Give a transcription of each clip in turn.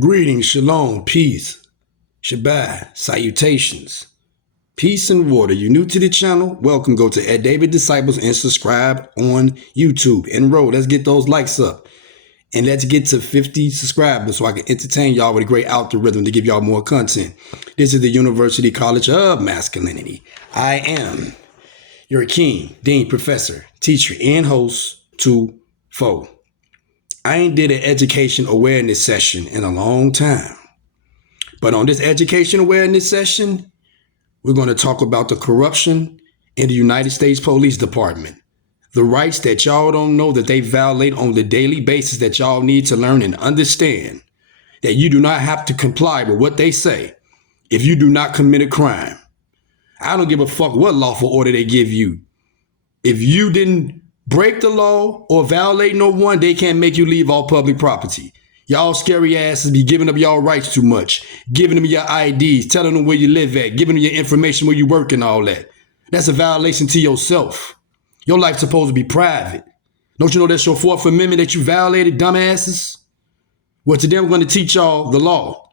Greetings, shalom, peace, Shabbat, salutations, peace and water. You new to the channel? Welcome. Go to Ed David Disciples and subscribe on YouTube. Enroll. Let's get those likes up. And let's get to 50 subscribers so I can entertain y'all with a great algorithm to give y'all more content. This is the University College of Masculinity. I am your king, dean, professor, teacher, and host to Foe. I ain't did an education awareness session in a long time. But on this education awareness session, we're going to talk about the corruption in the United States Police Department. The rights that y'all don't know that they violate on the daily basis that y'all need to learn and understand. That you do not have to comply with what they say if you do not commit a crime. I don't give a fuck what lawful order they give you. If you didn't break the law or violate no one, they can't make you leave all public property. Y'all scary asses be giving up y'all rights too much, giving them your IDs, telling them where you live at, giving them your information where you work and all that. That's a violation to yourself. Your life's supposed to be private. Don't you know that's your Fourth Amendment that you violated, dumbasses? Well, today I'm going to teach y'all the law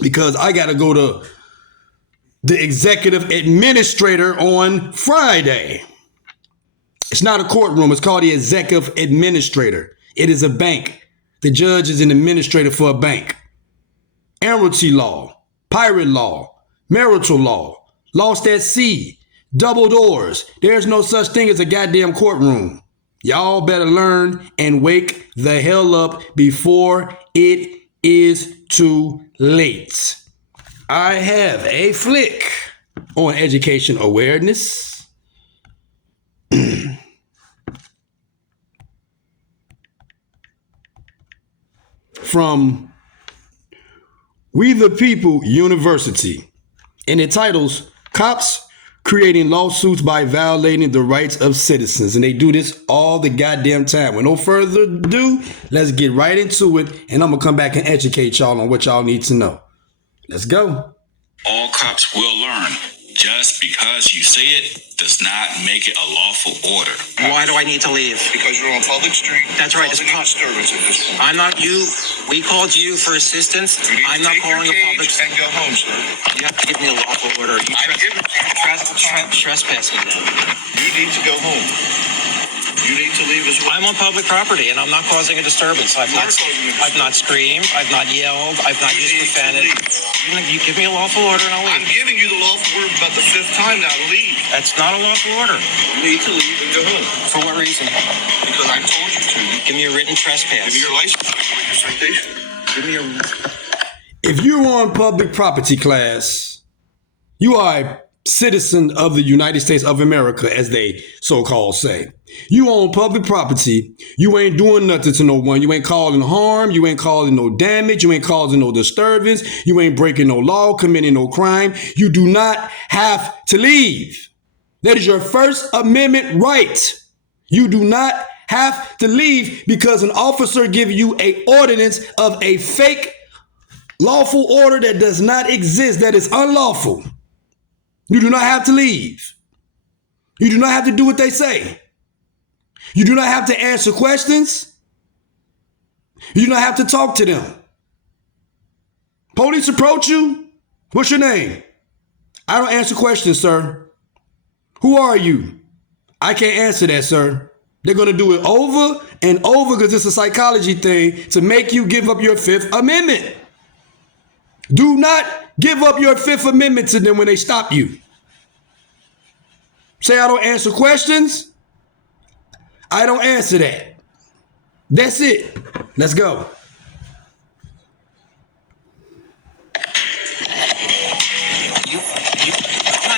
because I got to go to the executive administrator on Friday. It's not a courtroom. It's called the executive administrator. It is a bank. The judge is an administrator for a bank. Admiralty law, pirate law, marital law, lost at sea, double doors. There's no such thing as a goddamn courtroom. Y'all better learn and wake the hell up before it is too late. I have a flick on education awareness. From We the People University, and it titles Cops Creating Lawsuits by Violating the Rights of Citizens. And they do this all the goddamn time. With no further ado, let's get right into it, and I'm gonna come back and educate y'all on what y'all need to know. Let's go. All cops will learn. Just because you say it does not make it a lawful order. Why do I need to leave? Because you're on public street. That's right. It's disturbance at this point. I'm not you. We called you for assistance. You need I'm to not take calling your a public. cage and go home, sir. You have to give me a lawful order. You I'm giving it to you. trespassing then. You need to go home. You need to leave as well. I'm on public property and I'm not causing a disturbance. I've not screamed. I've not yelled. I've not used profanity. You give me a lawful order and I'll I'm leave. giving you the lawful order about the fifth time now to leave. That's not a lawful order. You need to leave and go home. For what reason? Because I told you to. Give me a written trespass. Give me your license. Give me your citation. Give me a. If you're on public property, class, you are a citizen of the United States of America, as they so-called say. You own public property. You ain't doing nothing to no one. You ain't causing harm. You ain't causing no damage. You ain't causing no disturbance. You ain't breaking no law, committing no crime. You do not have to leave. That is your First Amendment right. You do not have to leave because an officer give you a ordinance of a fake lawful order that does not exist, that is unlawful. You do not have to leave. You do not have to do what they say. You do not have to answer questions. You do not have to talk to them. Police approach you. What's your name? I don't answer questions, sir. Who are you? I can't answer that, sir. They're going to do it over and over because it's a psychology thing to make you give up your Fifth Amendment. Do not give up your Fifth Amendment to them when they stop you. Say I don't answer questions. I don't answer that. That's it. Let's go.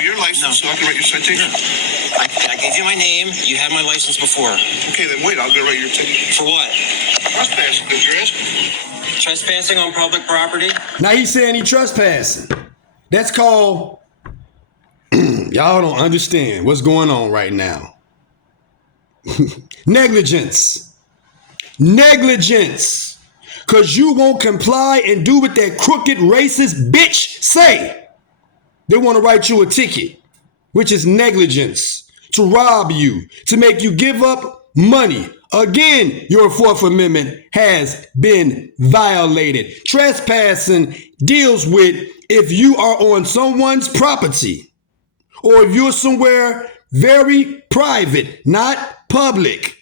Your license so I can write your citation. I gave you my name. You had my license before. Okay, then wait. I'll go write your ticket. For what? Trespassing, because you're asking. Trespassing on public property? Now he's saying he trespassing. That's called, y'all don't understand what's going on right now. Negligence. Negligence. Because you won't comply and do what that crooked racist bitch say. They want to write you a ticket, which is negligence. To rob you, to make you give up money, Again, your Fourth Amendment has been violated. Trespassing deals with if you are on someone's property or if you're somewhere very private, not public.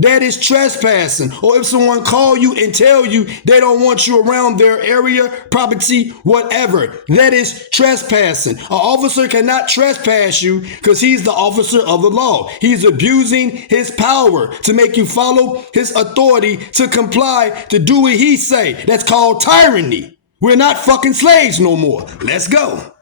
That is trespassing. Or if someone call you and tell you they don't want you around their area, property, whatever, that is trespassing. An officer cannot trespass you because he's the officer of the law. He's abusing his power to make you follow his authority, to comply, to do what he say. That's called tyranny. We're not fucking slaves no more. Let's go.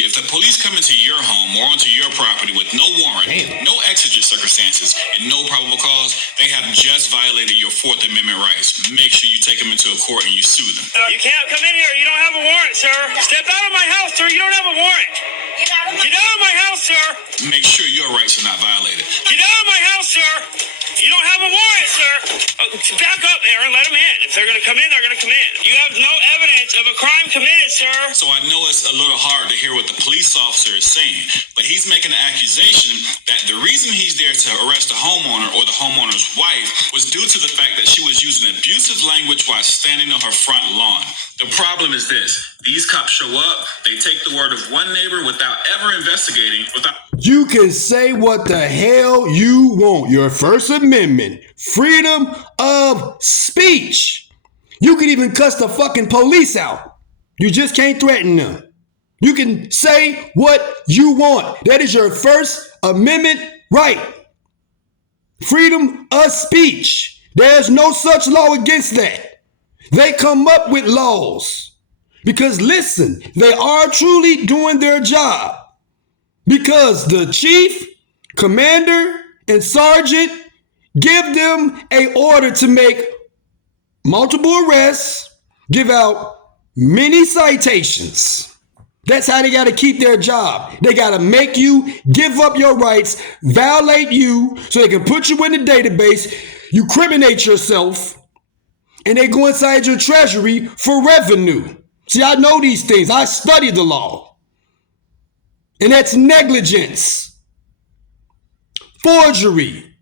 If the police come into your home or onto your property with no warrant, no exigent circumstances, and no probable cause, they have just violated your Fourth Amendment rights. Make sure you take them into a court and you sue them. You can't come in here. You don't have a warrant, sir. Step out of my house, sir. You don't have a warrant. Get out of my house, sir. Make sure your rights are not violated. Get out of my house, sir. You don't have a warrant, sir. Back up, Aaron. Let them in. If they're going to come in, they're going to come in. You have no evidence of a crime committed, sir. So I know it's a little hard to hear what the police officer is saying, but he's making an accusation that the reason he's there to arrest the homeowner or the homeowner's wife was due to the fact that she was using abusive language while standing on her front lawn. The problem is this. These cops show up, they take the word of one neighbor without ever investigating, You can say what the hell you want. Your First Amendment, freedom of speech. You can even cuss the fucking police out. You just can't threaten them. You can say what you want. That is your First Amendment right. Freedom of speech. There's no such law against that. They come up with laws. Because listen, they are truly doing their job. Because the chief, commander, and sergeant give them an order to make multiple arrests, give out many citations. That's how they got to keep their job. They got to make you give up your rights, violate you, so they can put you in the database, you criminate yourself, and they go inside your treasury for revenue. See, I know these things. I studied the law. And that's negligence, forgery,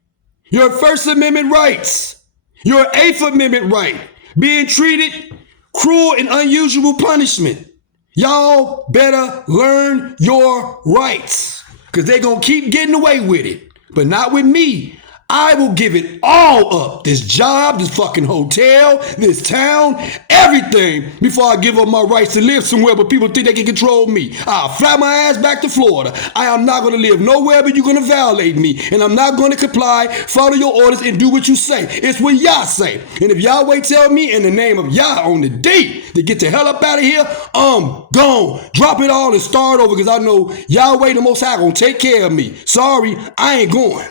your First Amendment rights, your Eighth Amendment right, being treated cruel and unusual punishment. Y'all better learn your rights because they're going to keep getting away with it, but not with me. I will give it all up. This job, this fucking hotel, this town, everything before I give up my rights to live somewhere where people think they can control me. I'll fly my ass back to Florida. I am not going to live nowhere but you're going to violate me. And I'm not going to comply, follow your orders, and do what you say. It's what Yah say. And if Yahweh tell me in the name of Yah on the day to get the hell up out of here, I'm gone. Drop it all and start over because I know Yahweh the Most High going to take care of me. Sorry, I ain't going.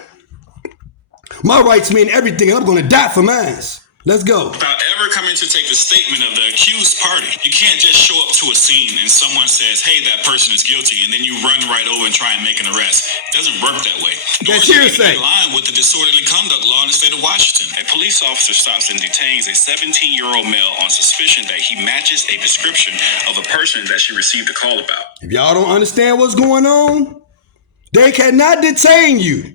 My rights mean everything. I'm going to die for mine. Let's go. without ever coming to take the statement of the accused party. You can't just show up to a scene and someone says, hey, that person is guilty, and then you run right over and try and make an arrest. It doesn't work that way. Nor is it in line with the disorderly conduct law in the state of Washington. A police officer stops and detains a 17-year-old male on suspicion that he matches a description of a person that she received a call about. If y'all don't understand what's going on, they cannot detain you.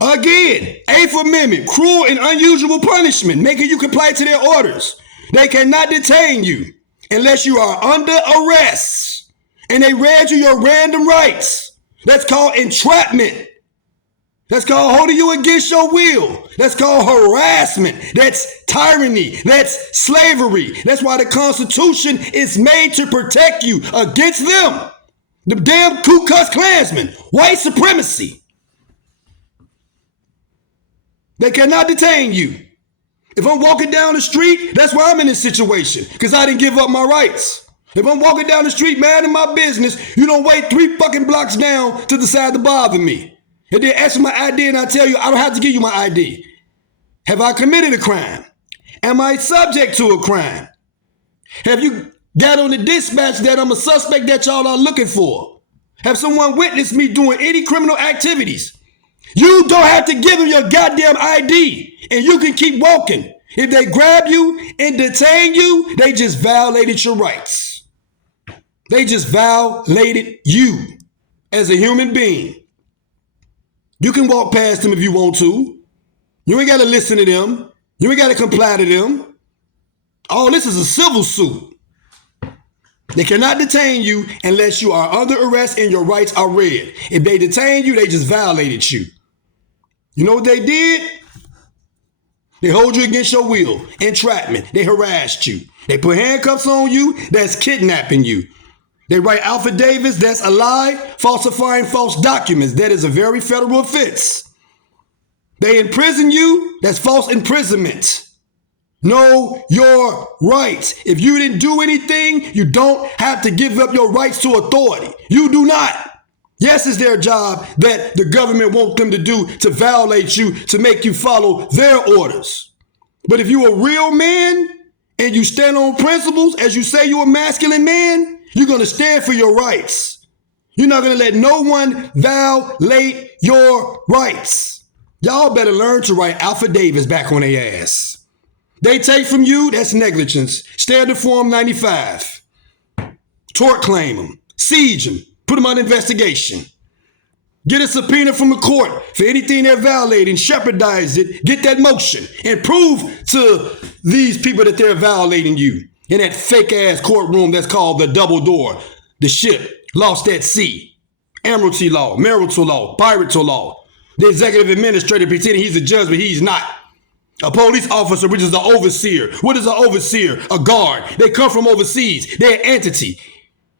Again, Eighth Amendment, cruel and unusual punishment, making you comply to their orders. They cannot detain you unless you are under arrest and they read you your random rights. That's called entrapment. That's called holding you against your will. That's called harassment. That's tyranny. That's slavery. That's why the Constitution is made to protect you against them. The damn Ku Klux Klansmen, white supremacy. They cannot detain you. If I'm walking down the street, that's why I'm in this situation, because I didn't give up my rights. If I'm walking down the street, man, in my business, you don't wait 3 fucking blocks down to decide to bother me. And then ask my ID and I tell you, I don't have to give you my ID. Have I committed a crime? Am I subject to a crime? Have you got on the dispatch that I'm a suspect that y'all are looking for? Have someone witnessed me doing any criminal activities? You don't have to give them your goddamn ID and you can keep walking. If they grab you and detain you, they just violated your rights. They just violated you as a human being. You can walk past them if you want to. You ain't got to listen to them. You ain't got to comply to them. All this is a civil suit. They cannot detain you unless you are under arrest and your rights are read. If they detain you, they just violated you. You know what they did? They hold you against your will. Entrapment. They harassed you. They put handcuffs on you. That's kidnapping you. They write affidavits. That's a lie. Falsifying false documents. That is a very federal offense. They imprison you. That's false imprisonment. Know your rights. If you didn't do anything, you don't have to give up your rights to authority. You do not. Yes, it's their job that the government wants them to do to violate you, to make you follow their orders. But if you're a real man and you stand on principles, as you say you're a masculine man, you're going to stand for your rights. You're not going to let no one violate your rights. Y'all better learn to write affidavits back on their ass. They take from you, that's negligence. Standard Form 95. Tort claim them. Siege them. Put them on investigation. Get a subpoena from the court for anything they're violating. Shepherdize it. Get that motion. And prove to these people that they're violating you. In that fake ass courtroom that's called the double door. The ship lost at sea. Admiralty law. Marital law. Piratal law. The executive administrator pretending he's a judge, but he's not. A police officer, which is an overseer. What is an overseer? A guard. They come from overseas. They're an entity.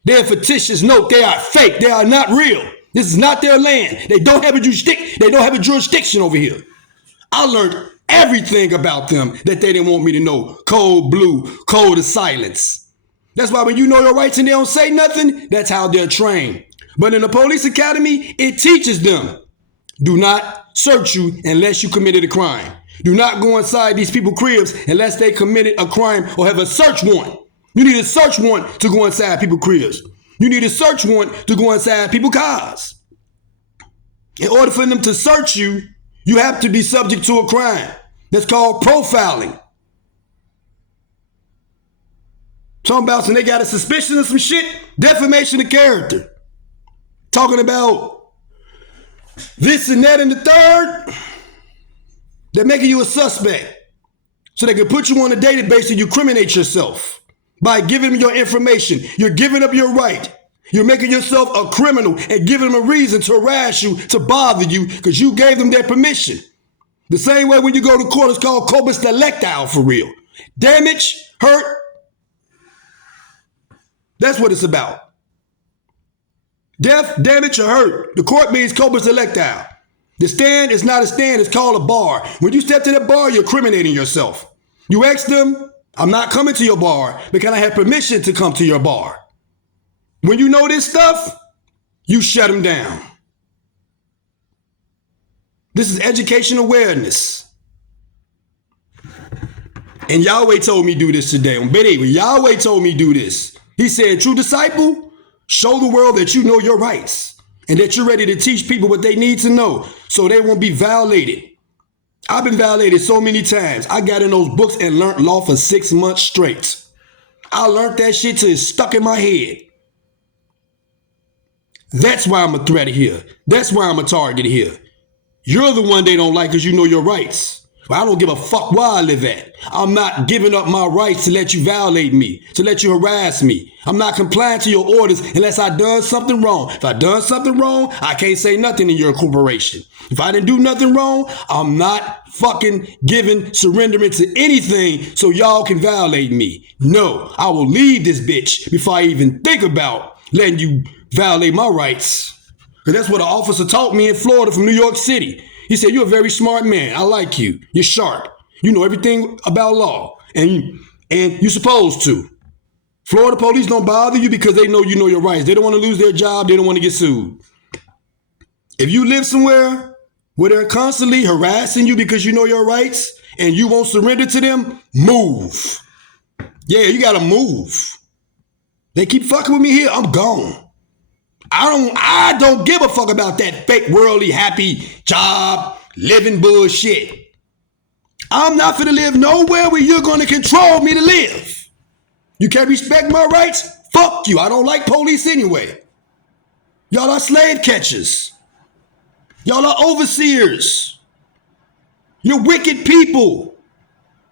They're fictitious. Note, they are fake. They are not real. This is not their land. They don't have a jurisdiction over here. I learned everything about them that they didn't want me to know. Code blue, code of silence. That's why when you know your rights and they don't say nothing, that's how they're trained. But in the police academy, it teaches them. Do not search you unless you committed a crime. Do not go inside these people's cribs unless they committed a crime or have a search warrant. You need a search warrant to go inside people's cribs. You need a search warrant to go inside people's cars. In order for them to search you, you have to be subject to a crime. That's called profiling. Talking about some they got a suspicion of some shit, defamation of character. Talking about this and that and the third. They're making you a suspect so they can put you on a database and you criminate yourself by giving them your information. You're giving up your right. You're making yourself a criminal and giving them a reason to harass you, to bother you, because you gave them their permission. The same way when you go to court, it's called corpus delicti for real. Damage, hurt. That's what it's about. Death, damage, or hurt. The court means corpus delicti. The stand is not a stand, it's called a bar. When you step to that bar, you're criminating yourself. You ask them, I'm not coming to your bar, but can I have permission to come to your bar? When you know this stuff, you shut them down. This is education awareness. And Yahweh told me do this today. Yahweh told me do this. He said, true disciple, show the world that you know your rights. And that you're ready to teach people what they need to know so they won't be violated. I've been violated so many times. I got in those books and learned law for 6 months straight. I learned that shit till it's stuck in my head. That's why I'm a threat here. That's why I'm a target here. You're the one they don't like because you know your rights. But I don't give a fuck where I live at. I'm not giving up my rights to let you violate me, to let you harass me. I'm not complying to your orders unless I done something wrong. If I done something wrong, I can't say nothing in your corporation. If I didn't do nothing wrong, I'm not fucking surrendering to anything so y'all can violate me. No, I will leave this bitch before I even think about letting you violate my rights. Because that's what an officer taught me in Florida from New York City. He said, you're a very smart man. I like you. You're sharp. You know everything about law. And you're supposed to. Florida police don't bother you because they know you know your rights. They don't want to lose their job. They don't want to get sued. If you live somewhere where they're constantly harassing you because you know your rights and you won't surrender to them, move. Yeah, you got to move. They keep fucking with me here, I'm gone. I don't give a fuck about that fake worldly happy job living bullshit. I'm not finna live nowhere where you're gonna control me to live. You can't respect my rights? Fuck you. I don't like police anyway. Y'all are slave catchers. Y'all are overseers. You're wicked people.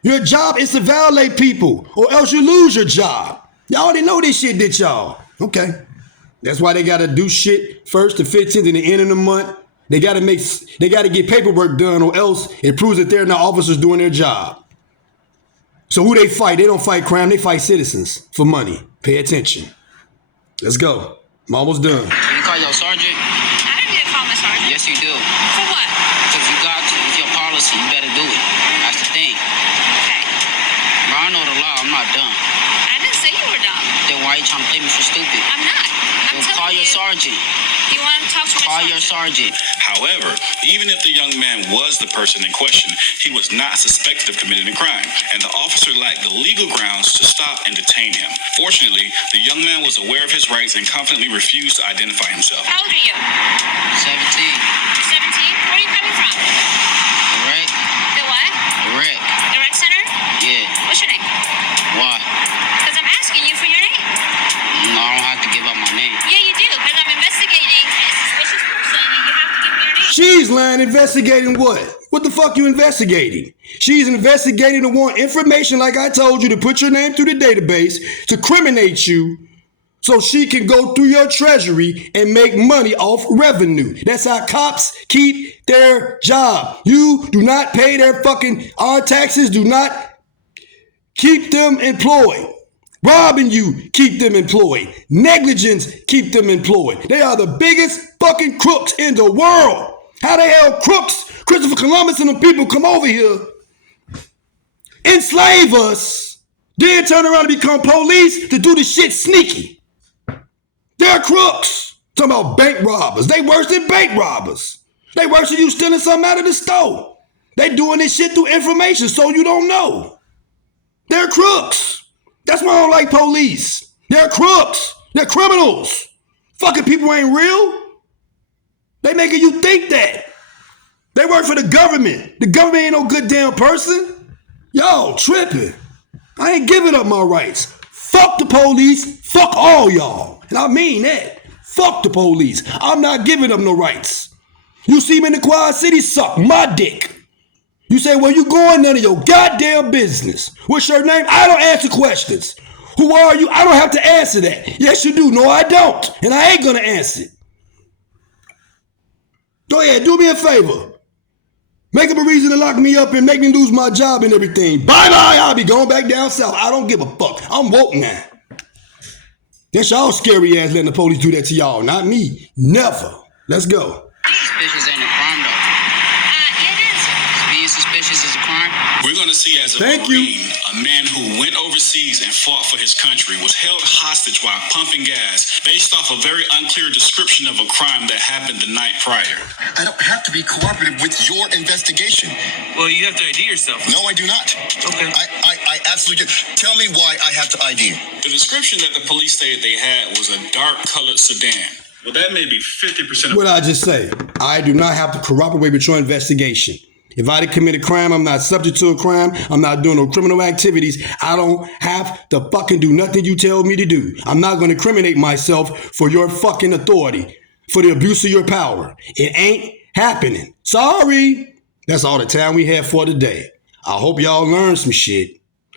Your job is to violate people or else you lose your job. Y'all already know this shit, did y'all? Okay. That's why they got to do shit 1st to 15th and the end of the month. They got to get paperwork done or else it proves that they're not officers doing their job. So who they fight? They don't fight crime. They fight citizens for money. Pay attention. Let's go. I'm almost done. Can you call your sergeant? I don't need to call my sergeant. Yes, you do. For what? Because you got to. It's your policy. You better do it. That's the thing. Okay. Bro, I know the law. I'm not dumb. I didn't say you were dumb. Then why you trying to play me for stupid? I'm not. I'm Then telling call you. your sergeant. You want to talk to my Call sergeant? your sergeant. However, even if the young man was the person in question, he was not suspected of committing a crime, and the officer lacked the legal grounds to stop and detain him. Fortunately, the young man was aware of his rights and confidently refused to identify himself. How old are you? 17. 17? Where are you coming from? The wreck? The what? The wreck. The rec center? Yeah. What's your name? Why? Because I'm asking you for your name. No, I don't have to give up my name. Yeah, you do. Because I'm investigating a suspicious person and you have to give me your name. She's lying. Investigating what? What the fuck you investigating? She's investigating to want information like I told you to put your name through the database to criminate you so she can go through your treasury and make money off revenue. That's how cops keep their job. You do not pay their our taxes do not keep them employed. Robbing you keep them employed. Negligence keep them employed. They are the biggest fucking crooks in the world. How the hell crooks, Christopher Columbus and the people come over here, enslave us, then turn around and become police to do the shit sneaky. They're crooks. Talking about bank robbers. They worse than bank robbers. They worse than you stealing something out of the store. They doing this shit through information so you don't know. They're crooks. That's why I don't like police. They're crooks. They're criminals. Fucking people ain't real. They making you think that. They work for the government. The government ain't no good damn person. Y'all tripping. I ain't giving up my rights. Fuck the police. Fuck all y'all. And I mean that. Fuck the police. I'm not giving up no rights. You see me in the Quad City, suck my dick. You say, well, you going, none of your goddamn business. What's your name? I don't answer questions. Who are you? I don't have to answer that. Yes, you do. No, I don't. And I ain't gonna answer it. Go ahead, do me a favor. Make up a reason to lock me up and make me lose my job and everything. Bye-bye, I'll be going back down south. I don't give a fuck. I'm woke now. That's y'all scary ass letting the police do that to y'all, not me. Never. Let's go. Suspicious ain't a crime, though. It is. Being suspicious is a crime. We're going to see as a Thank Marine, you. a man who went overseas and fought for his country was held hostage while pumping gas based off a very unclear description of a crime that happened the night prior. I don't have to be cooperative with your investigation. Well, you have to ID yourself. No, I do not. Okay. I absolutely do. Tell me why I have to ID. The description that the police stated they had was a dark-colored sedan. Well, that may be 50% of What I just say? I do not have to cooperate with your investigation. If I did commit a crime, I'm not subject to a crime. I'm not doing no criminal activities. I don't have to fucking do nothing you tell me to do. I'm not going to incriminate myself for your fucking authority, for the abuse of your power. It ain't happening. Sorry. That's all the time we have for today. I hope y'all learned some shit.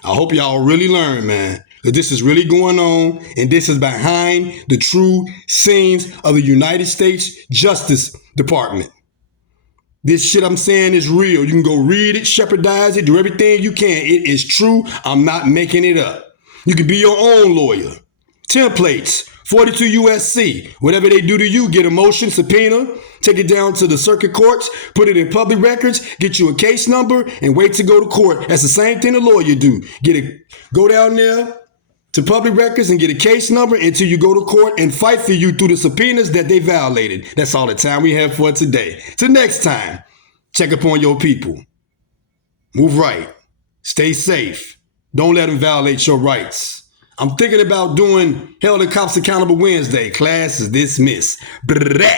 I hope y'all really learn, man. Because this is really going on, and this is behind the true scenes of the United States Justice Department. This shit I'm saying is real. You can go read it, shepherdize it, do everything you can. It is true. I'm not making it up. You can be your own lawyer. Templates, 42 USC. Whatever they do to you, get a motion, subpoena, take it down to the circuit courts, put it in public records, get you a case number, and wait to go to court. That's the same thing a lawyer do. Go down there to public records and get a case number until you go to court and fight for you through the subpoenas that they violated. That's all the time we have for today. Till next time, check upon your people. Move right. Stay safe. Don't let them violate your rights. I'm thinking about doing Held the Cops Accountable Wednesday. Class is dismissed. Blah.